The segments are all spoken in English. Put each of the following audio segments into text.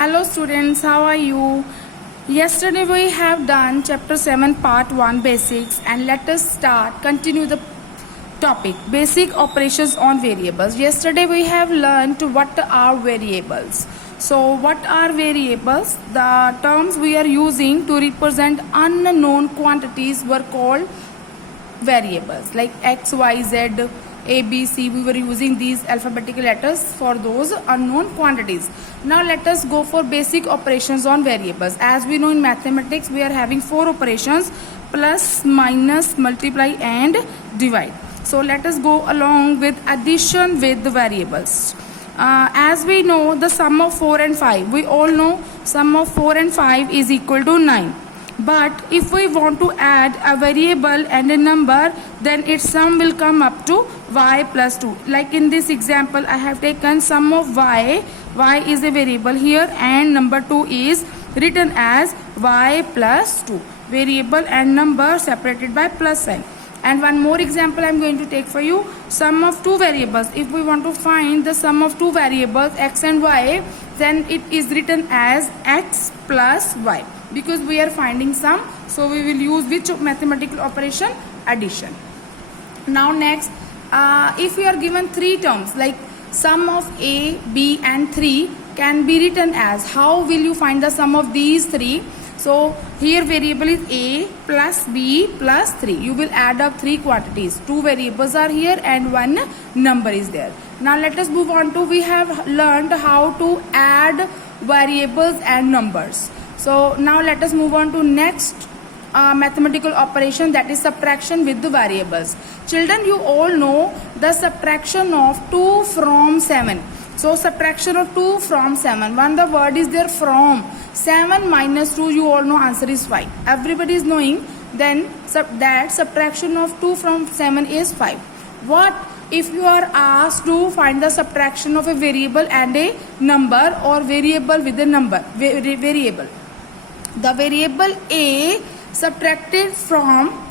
Hello students, how are you? Yesterday we have done chapter 7 part 1 basics, and let us continue the topic basic operations on variables. Yesterday we have learned what are variables. So what are variables? The terms we are using to represent unknown quantities were called variables, like X, Y, Z, A, B, C. We were using these alphabetical letters for those unknown quantities. Now let us go for basic operations on variables. As we know, in mathematics we are having 4 operations: plus, minus, multiply and divide. So let us go along with addition with the variables. As we know, the sum of 4 and 5, we all know sum of 4 and 5 is equal to 9. But if we want to add a variable and a number, then its sum will come up to y plus 2. Like in this example, I have taken sum of y is a variable here, and number 2 is written as y plus 2. Variable and number separated by plus sign. And one more example I am going to take for you. Sum of 2 variables. If we want to find the sum of 2 variables x and y, then it is written as x plus y. Because we are finding sum, so we will use which mathematical operation? Addition. Now next, if we are given 3 terms like sum of a, b and 3 can be written as, how will you find the sum of these 3? So here variable is a plus b plus 3. You will add up 3 quantities. 2 variables are here and 1 number is there. Now let us move on to, we have learned how to add variables and numbers. So now let us move on to next mathematical operation, that is subtraction with the variables. Children, you all know the subtraction of 2 from 7. So subtraction of 2 from 7. When the word is there from, 7 minus 2, you all know answer is 5. Everybody is knowing, then that subtraction of 2 from 7 is 5. What if you are asked to find the subtraction of a variable and a number, or variable with a number? Variable. The variable a subtracted from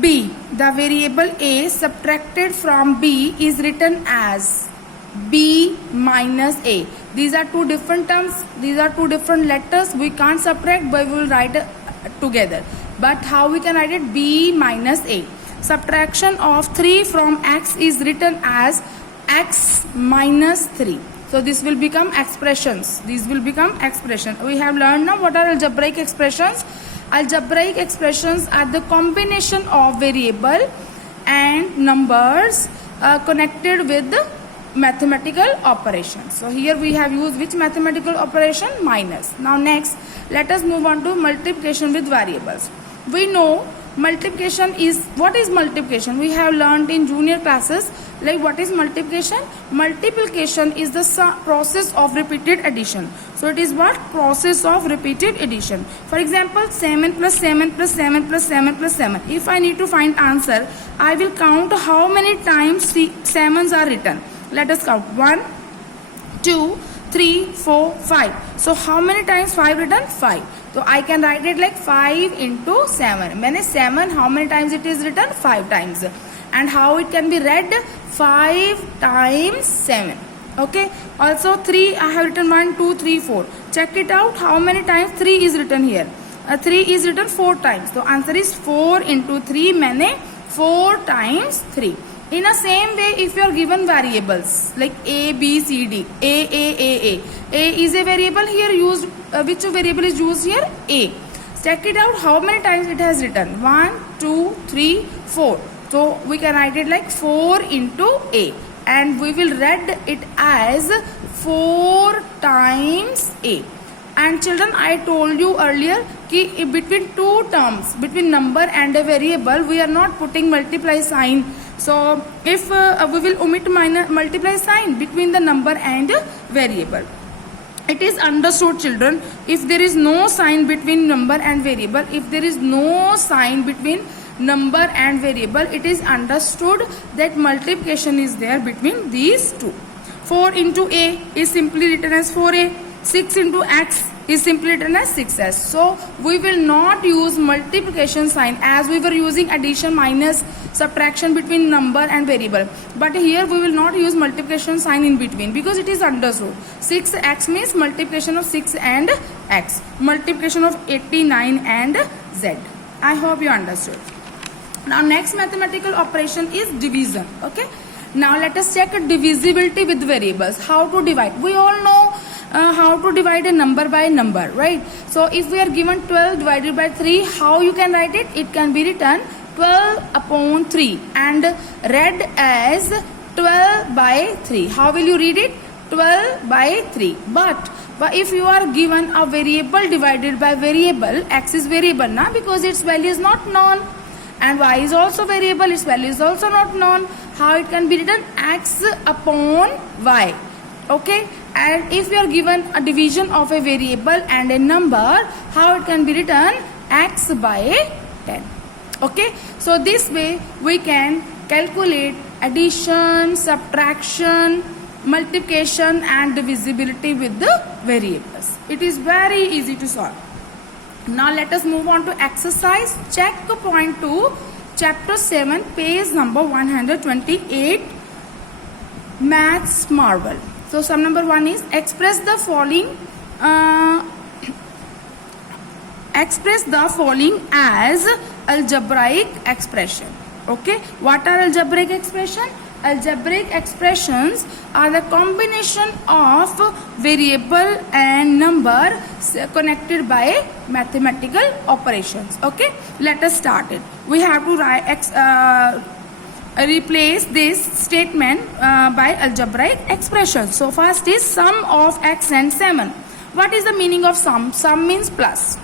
b. The variable a subtracted from b is written as b minus a. These are 2 different terms. These are 2 different letters. We can't subtract, but we will write it together. But how we can write it? B minus a. Subtraction of 3 from x is written as x minus 3. So this will become expressions. These will become expression. We have learned now what are algebraic expressions. Algebraic expressions are the combination of variable and numbers connected with the mathematical operation. So here we have used which mathematical operation? Minus. Now next, let us move on to multiplication with variables. We know multiplication is, what is multiplication? We have learned in junior classes, like what is multiplication? Multiplication is the process of repeated addition. So it is what? Process of repeated addition. For example, 7 plus 7 plus 7 plus 7 plus 7. If I need to find answer, I will count how many times 7s are written. Let us count. 1, 2, 3, 4, 5. So how many times 5 written? 5. So I can write it like 5 into 7. When 7, how many times it is written? 5 times. And how it can be read? 5 times 7. Okay. Also 3, I have written 1, 2, 3, 4. Check it out. How many times 3 is written here? 3 is written 4 times. So answer is 4 into 3, meaning 4 times 3. In the same way, if you are given variables like a, b, c, d, a is a variable here used. Which variable is used here? A. Check it out. How many times it has written? 1, 2, 3, 4. So we can write it like 4 into a, and we will read it as 4 times a. And children, I told you earlier कि between 2 terms, between number and a variable, we are not putting multiply sign. So if we will omit multiply sign between the number and variable. It is understood, children, if there is no sign between number and variable, if there is no sign between number and variable, it is understood that multiplication is there between these 2. 4 into a is simply written as 4a. 6 into x is simply written as 6s. So we will not use multiplication sign as we were using addition, minus, subtraction between number and variable. But here we will not use multiplication sign in between because it is understood. 6x means multiplication of 6 and x, multiplication of 89 and z. I hope you understood. Now next mathematical operation is division. Okay. Now let us check divisibility with variables. How to divide? We all know how to divide a number by number, right? So if we are given 12 divided by 3, how you can write it? It can be written 12 upon 3 and read as 12 by 3. How will you read it? 12 by 3. But if you are given a variable divided by variable, x is variable now because its value is not known, and y is also variable, its value is also not known. How it can be written? X upon y. Okay. And if you are given a division of a variable and a number, how it can be written? X by 10. Okay. So this way we can calculate addition, subtraction, multiplication and divisibility with the variables. It is very easy to solve. Now let us move on to exercise. Check point 2, chapter 7, page number 128, Maths Marvel. So sum number 1 is express the following as algebraic expression. Okay, what are algebraic expression? Algebraic expressions are the combination of variable and number connected by mathematical operations. Okay, let us start it. We have to replace this statement by algebraic expression. So first is sum of x and 7. What is the meaning of sum? Sum means plus.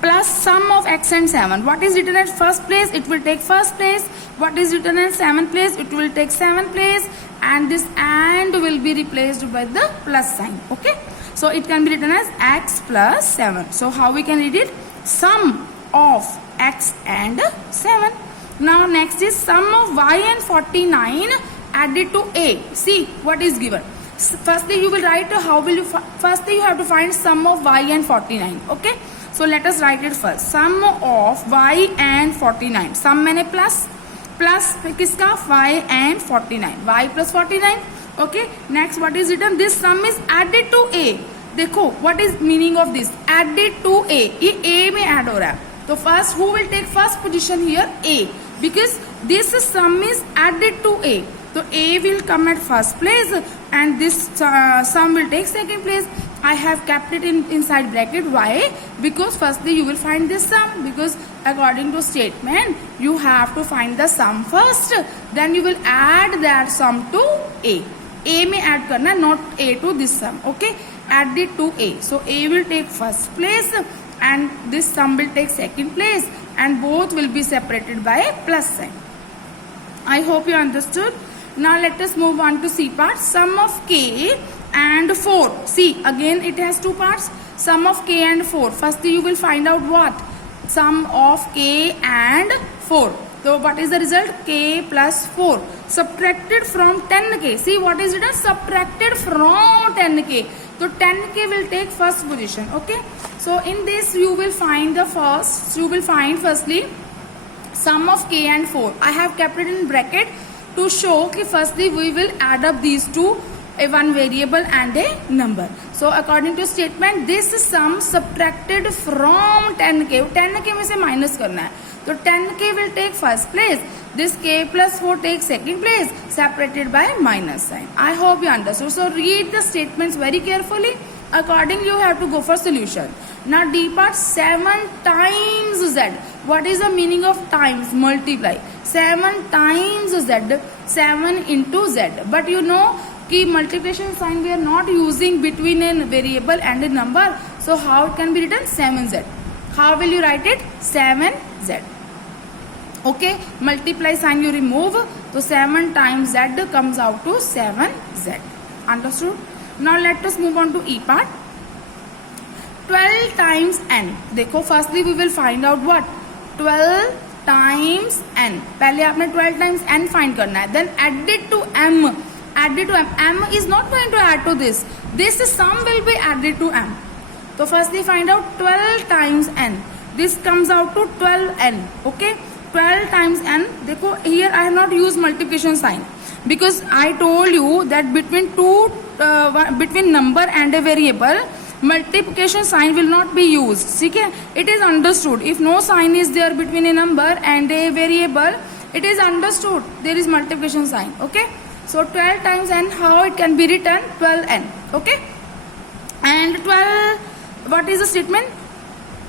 Plus sum of x and 7. What is written at first place? It will take first place. What is written at 7th place? It will take 7th place. And this and will be replaced by the plus sign. Okay. So it can be written as x plus 7. So how we can read it? Sum of x and 7. Now next is sum of y and 49 added to a. See what is given. Firstly you will write firstly you have to find sum of y and 49. Okay. So let us write it first. Sum of y and 49. Sum मैंने plus किसका? y and 49. y plus 49. Okay. Next what is written? This sum is added to a. देखो what is meaning of this? Added to a. ये a में add हो रहा है. तो first who will take first position here? A. Because this sum is added to a. So a will come at first place and this sum will take second place. I have kept it inside bracket. Why? Because firstly you will find this sum, because according to statement you have to find the sum first, then you will add that sum to a. A में add करना, not a to this sum. Okay, add it to a. So a will take first place and this sum will take second place and both will be separated by a plus sign. I hope you understood. Now let us move on to C part. Sum of k and 4. See, again it has two parts. Sum of k and 4. Firstly you will find out what? Sum of k and 4. So what is the result? K plus 4. Subtracted from 10k. See what is written? Subtracted from 10k. So 10k will take first position. Okay. So in this you will find firstly sum of k and 4. I have kept it in bracket to show that firstly we will add up these two, a one variable and a number. So according to statement, this sum subtracted from 10k. 10k में से minus करना है. So 10k will take first place. This k plus 4 takes second place, separated by minus sign. I hope you understood. So read the statements very carefully. Accordingly you have to go for solution. Now D part, 7 times z. What is the meaning of times? Multiply. 7 times z. 7 into z. But you know कि multiplication sign we are not using between a variable and a number. So how it can be written? 7z. How will you write it? 7z. Okay. Multiply sign you remove. So 7 times z comes out to 7z. Understood? Now let us move on to E part. 12 times n. देखो firstly we will find out what? 12 times n. पहले आपने 12 times n find करना है. Then add it to m. Added to m. M is not going to add to this. This sum will be added to m. तो firstly find out 12 times n. This comes out to 12n. Okay, 12 times n. देखो here I have not used multiplication sign because I told you that between number and a variable multiplication sign will not be used. ठीक है, it is understood. If no sign is there between a number and a variable, it is understood there is multiplication sign. Okay, so 12 times n, how it can be written? 12n. Okay, and 12, what is the statement?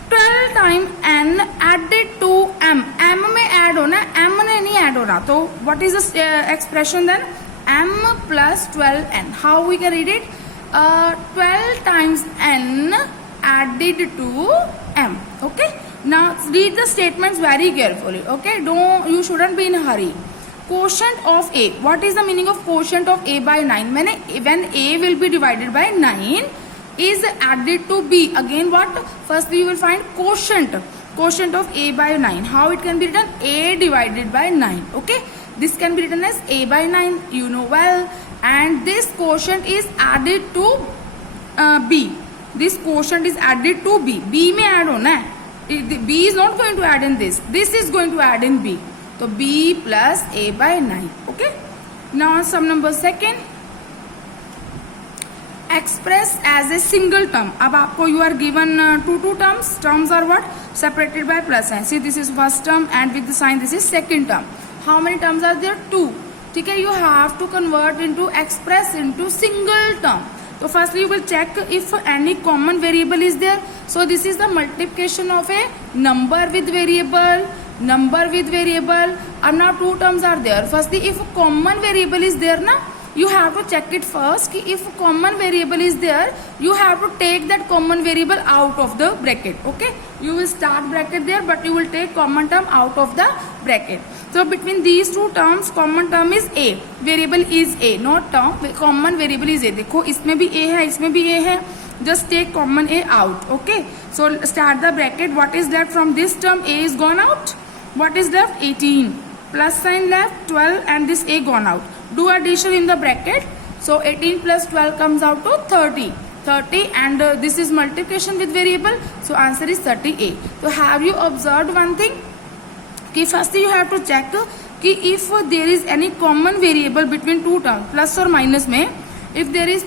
12 time n added to m. m में add होना, m में नहीं add होना. तो what is the expression then? m plus 12n. How we can read it? 12 times n added to m. Okay. Now read the statements very carefully. Okay. You shouldn't be in a hurry. Quotient of a. What is the meaning of quotient of a by 9? When a will be divided by 9. Is added to b. Again what? Firstly you will find quotient of a by 9. How it can be written? A divided by 9. Okay, this can be written as a by 9, you know well. And this quotient is added to b. This quotient is added to b. b में add होना है. b is not going to add in this. This is going to add in b. So b plus a by 9. Okay, now sum number second. Express as a single term. अब आपको you are given two terms. Terms are what? Separated by plus sign. See, this is first term and with the sign this is second term. How many terms are there? 2. ठीक है, you have to convert into express into single term. So firstly you will check if any common variable is there. So this is the multiplication of a number with variable. And now two terms are there. Firstly, if common variable is there na, you have to check it first. If common variable is there, you have to take that common variable out of the bracket. Okay, you will start bracket there, but you will take common term out of the bracket. So between these two terms, common term is a, variable is a, not term, common variable is a. देखो इसमें भी a है, इसमें भी a है. Just take common a out. Okay, so start the bracket. What is left from this term? A is gone out. What is left? 18. Plus sign left, 12, and this a gone out. Do addition in the bracket. So 18 plus 12 comes out to 30. 30 and this is multiplication with variable. So answer is 30a. So have you observed one thing? कि first you have to check कि if there is any common variable between two terms, plus or minus में, if there is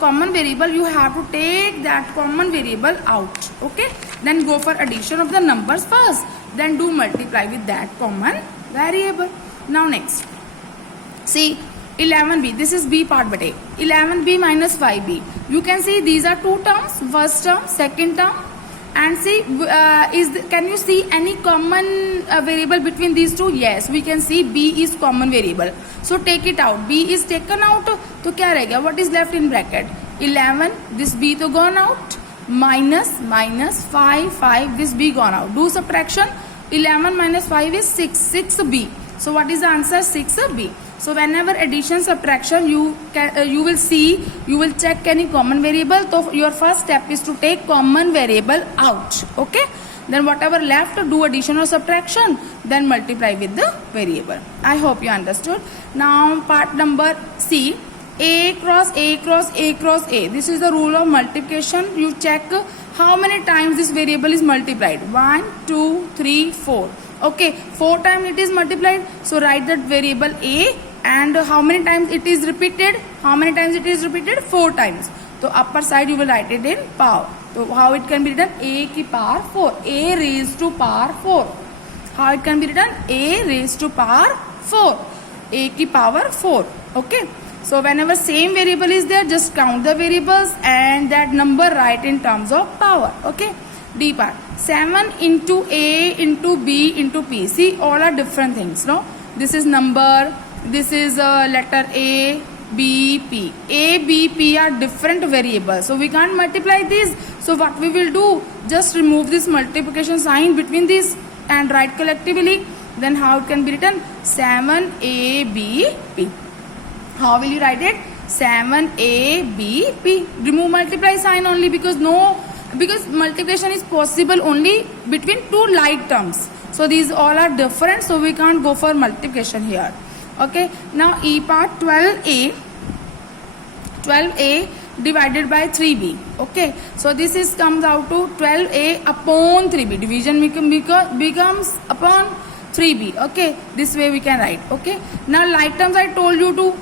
common variable, you have to take that common variable out. Okay, then go for addition of the numbers first, then do multiply with that common variable. Now next, see 11b, this is b part but a. 11b minus 5b, you can see these are two terms, first term, second term, and see can you see any common variable between these two? Yes, we can see b is common variable. So take it out. b is taken out, तो क्या रहेगा? What is left in bracket? 11, this b तो gone out, minus 5, this b gone out. Do subtraction. 11 minus 5 is 6b. So what is the answer? 6b. So whenever addition subtraction, you will check any common variable. So your first step is to take common variable out. Okay, then whatever left, do addition or subtraction, then multiply with the variable. I hope you understood. Now part number C, a cross a cross a cross a. This is the rule of multiplication. You check how many times this variable is multiplied. 1 2 3 4. Okay, 4 times it is multiplied. So write that variable a. And how many times it is repeated? 4 times. So upper side you will write it in power. So how it can be written? A की power 4. A raised to power 4. How it can be written? A raised to power 4. A की power 4. Okay. So whenever same variable is there, just count the variables and that number write in terms of power. Okay. D part. 7 into A into B into P. See, all are different things. No. This is number. This is letter A, B, P. A, B, P are different variables. So we can't multiply these. So what we will do? Just remove this multiplication sign between these and write collectively. Then how it can be written? 7A, B, P. How will you write it? 7A, B, P. Remove multiply sign only because multiplication is possible only between two like terms. So these all are different. So we can't go for multiplication here. Okay, now E part 12A. divided by 3b. Okay, so this is comes out to 12a upon 3b. Division becomes upon 3b. Okay, this way we can write. Okay, now like terms I told you to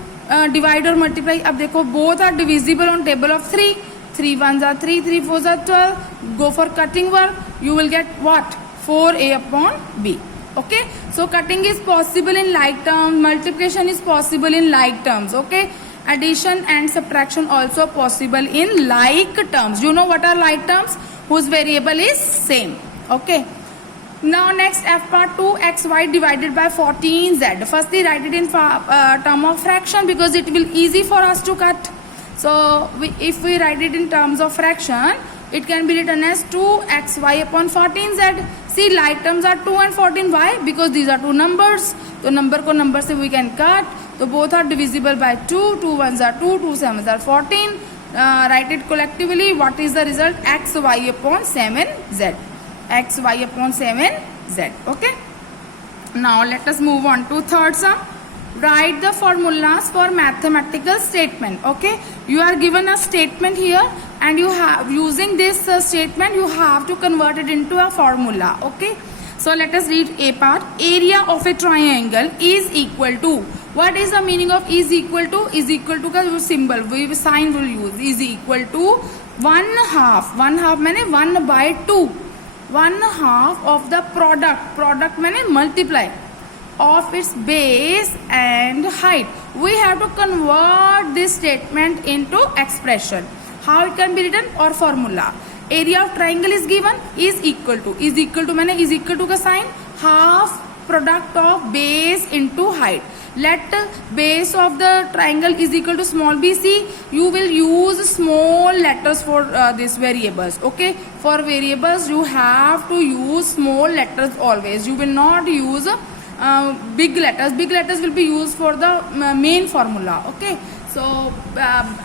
divide or multiply. अब देखो both are divisible on table of 3. 3 ones are 3, 3 fours are 12. Go for cutting work. You will get what? 4a upon b. Okay, so cutting is possible in like terms, multiplication is possible in like terms. Okay, addition and subtraction also possible in like terms. You know what are like terms? Whose variable is same. Okay, now next f part 2xy divided by 14z. Firstly write it in term of fraction because it will easy for us to cut. So if we write it in terms of fraction, it can be written as 2xy upon 14z. See, like terms are 2 and 14. Why? Because these are two numbers. So number को number से we can cut. So both are divisible by 2. 2 ones are 2, 2 sevens are 14. Write it collectively. What is the result? xy upon 7z. xy upon 7z. Okay. Now let us move on to third sum. Write the formulas for mathematical statement. Okay, you are given a statement here and you have using this statement you have to convert it into a formula. Okay, so let us read a part. Area of a triangle is equal to, what is the meaning of is equal to? Is equal to का symbol we sign will use. Is equal to 1/2. 1/2 मैंने 1/2. 1/2 of the product मैंने multiply of its base and height. We have to convert this statement into expression. How it can be written? Or formula. Area of triangle is given, is equal to मैंने is equal to का sign, half product of base into height. Let base of the triangle is equal to small bc. You will use small letters for these variables. Okay, for variables you have to use small letters always. You will not use big letters will be used for the main formula. Okay, so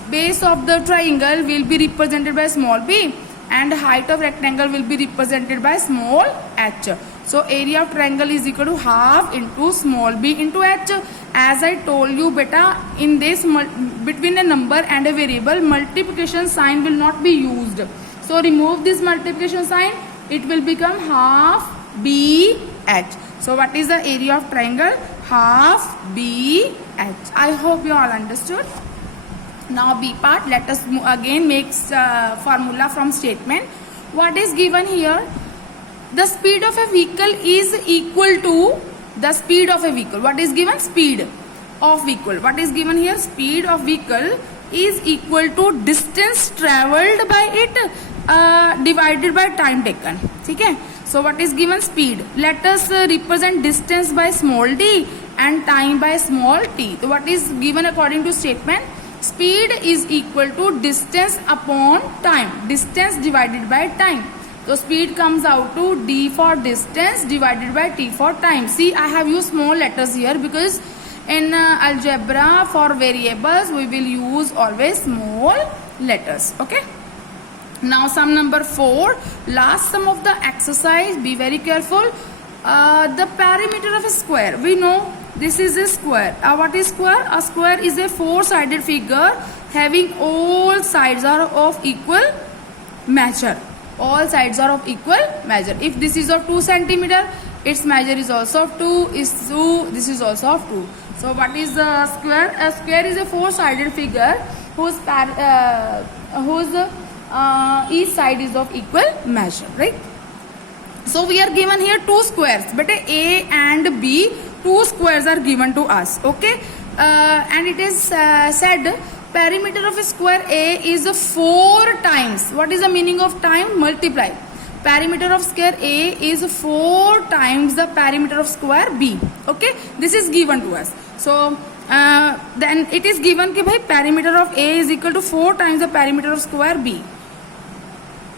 base of the triangle will be represented by small b and height of rectangle will be represented by small h. So area of triangle is equal to half into small b into h. As I told you beta, in this between a number and a variable multiplication sign will not be used. So remove this multiplication sign, it will become half b h. So what is the area of triangle? Half BH. I hope you all understood. Now B part, let us again make formula from statement. What is given here? The speed of a vehicle is equal to the speed of a vehicle. What is given? Speed of vehicle. What is given here? Speed of vehicle is equal to distance travelled by it divided by time taken. ठीक है? So what is given? Speed. Let us represent distance by small d and time by small t. So what is given according to statement? Speed is equal to distance upon time. Distance divided by time. So speed comes out to d for distance divided by t for time. See, I have used small letters here because in algebra for variables we will use always small letters. Okay. Now sum number 4, last sum of the exercise. Be very careful. The perimeter of a square. We know this is a square. What is square? A square is a four-sided figure having all sides are of equal measure. All sides are of equal measure. If this is of 2 centimeter, its measure is also of 2. This is also of 2. So what is the square? A square is a four-sided figure whose each side is of equal measure, right? So we are given here two squares, but A and B, two squares are given to us. Okay, and it is said perimeter of a square A is 4 times. What is the meaning of time? Multiply. Perimeter of square A is 4 times the perimeter of square B. Okay, this is given to us. So then it is given कि भाई perimeter of A is equal to 4 times the perimeter of square B.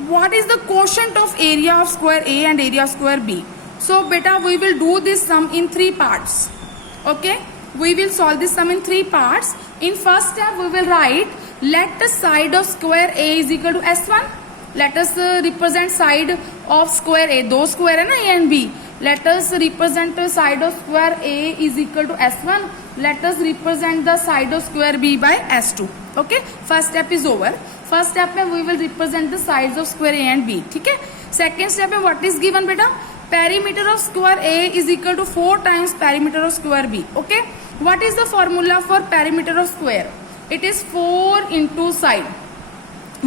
What is the quotient of area of square A and area of square B? So beta, we will do this sum in 3 parts. Okay, we will solve this sum in 3 parts. In first step we will write, let the side of square A is equal to S1. Let us represent side of square A. दो square है ना A and B. Let us represent the side of square A is equal to S1. Let us represent the side of square B by S2. Okay, first step is over. First step में we will represent the sides of square A and B. ठीक है. Second step में what is given बेटा, perimeter of square A is equal to 4 times perimeter of square B. Okay, what is the formula for perimeter of square? It is 4 into side.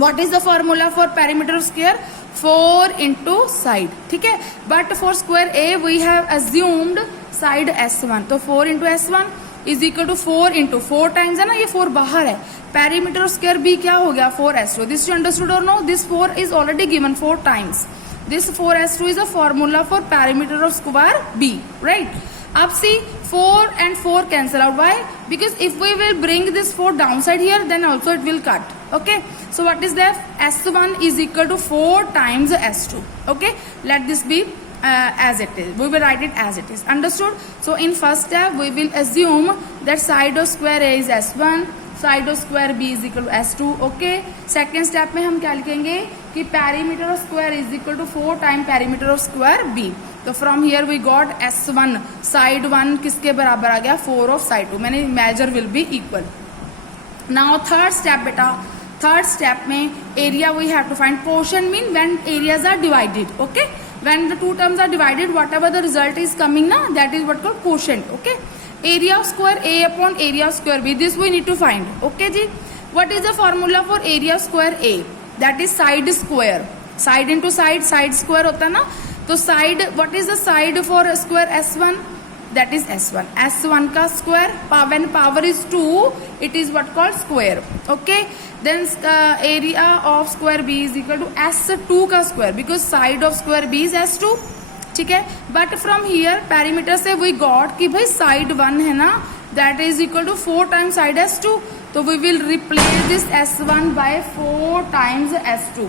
What is the formula for perimeter of square? 4 into side. ठीक है. But for square A we have assumed side S1. तो 4 into S1 is equal to 4 into 4 times है ना, ये 4 बाहर है. Perimeter of square B क्या हो गया, 4S2. This you understood or no? This 4 is already given 4 times. This 4S2 is a formula for perimeter of square B, right? Up see, 4 and 4 cancel out. Why? Because if we will bring this 4 downside here, then also it will cut. Okay? So what is that? S1 is equal to 4 times S2. Okay? Let this be as it is. We will write it as it is. Understood? So in first step, we will assume that side of square A is S1. Side of square B is equal to S2. Okay. Second step में हम क्या लिखेंगे कि perimeter of square is equal to 4 time perimeter of square B. तो from here we got S1 side 1 किसके बराबर आ गया, 4 of side 2. मैंने measure will be equal. Now third step बेटा, थर्ड स्टेप में area we have to find. Portion mean when areas are divided. Okay, when the two terms are divided whatever the result is coming ना, that is what called quotient. Okay. Area of square A upon area of square B, this we need to find. Okay ji. What is the formula for area of square A? That is side square. Side into side, side square होता है ना. तो side, what is the side for square S1? That is S1. S1 का square, when power is 2, it is what called square. Okay. Then area of square B is equal to S2 का square, because side of square B is S2. ठीक है. But from here perimeter से we got कि भाई side 1 है ना, that is equal to 4 times side S2. तो we will replace this S1 by 4 times S2.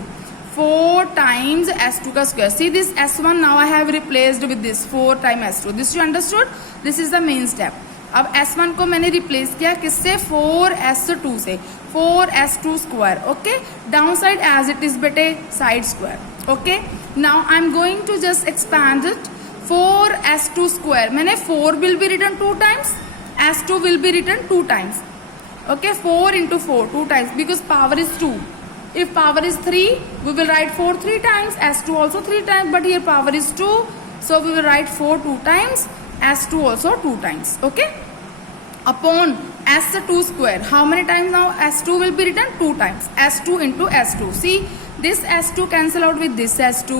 4 times S2 का square. See this S1 now I have replaced with this 4 time S2. This you understood. This is the main step. अब S1 को मैंने replace किया किससे, 4S2 से. 4S2 square. Okay. Down side as it is बेटे, side square. Okay. Now I am going to just expand it. 4S2 square. मैंने 4 will be written 2 times. S2 will be written 2 times. Okay, 4 into 4 2 times because power is 2. If power is 3, we will write 4 3 times. S2 also 3 times. But here power is 2, so we will write 4 2 times. S2 also 2 times. Okay. Upon S2 square. How many times now? S2 will be written 2 times. S2 into S2. See. This S2 cancel out with this S2.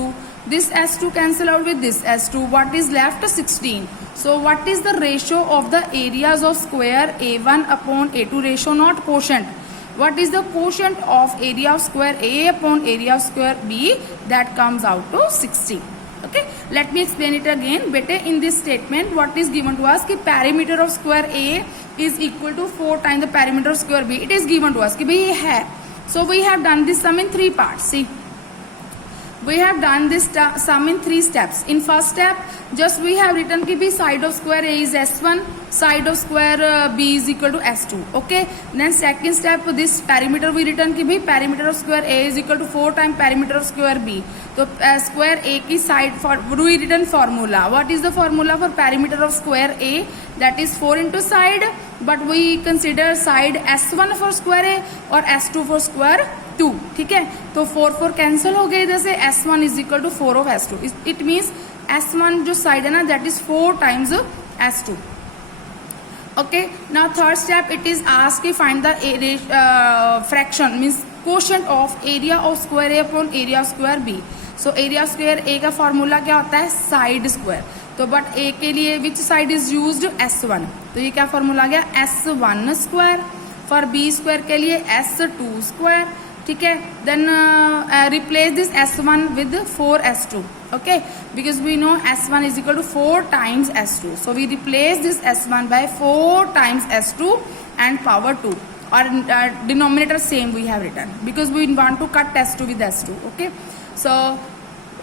This S2 cancel out with this S2. What is left? 16. So what is the ratio of the areas of square A1 upon A2 ratio, not quotient? What is the quotient of area of square A upon area of square B? That comes out to 16. Okay. Let me explain it again. Bete, in this statement, what is given to us? कि perimeter of square A is equal to 4 times the perimeter of square B. It is given to us कि भाई ये है. So we have done this sum in 3 parts. See, we have done this sum in 3 steps. In first step, just we have written कि भी side of square A is S1, side of square B is equal to S2. Okay. Then second step, this perimeter we written कि भी perimeter of square A is equal to 4 times perimeter of square B. तो square A की side for we written formula. What is the formula for perimeter of square A? That is 4 into side. But we consider side S1 for square A और S2 for square 2. ठीक है. तो 4 4 cancel हो गए इधर से. S1 is equal to 4 of S2. It means S1 जो side है ना, that is 4 times S2. Okay. Now third step, it is asked to find the fraction, means quotient of area of square A upon area of square B. So area of square A का formula क्या होता है, side square. तो but A के लिए which side is used, S1. तो ये क्या फॉर्मूला आ गया, S1 square. For B square के लिए S2 स्क्वायर. ठीक है. Then replace this S1 with 4S2. Okay, because we know S1 is equal to 4 times S2. So we replace this S1 by 4 times S2 and power 2. और denominator same we have written because we want to cut S2 with S2. Okay. So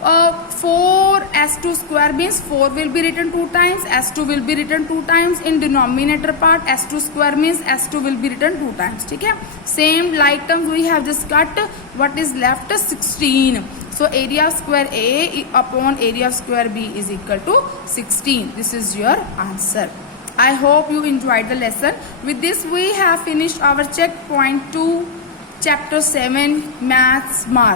4S2 square means 4 will be written 2 times, S2 will be written 2 times. In denominator part, S2 square means S2 will be written 2 times. ठीक है. Same like terms we have just cut. What is left? 16. So area of square A upon area of square B is equal to 16. This is your answer. I hope you enjoyed the lesson. With this, we have finished our checkpoint 2, chapter 7, Maths Mark.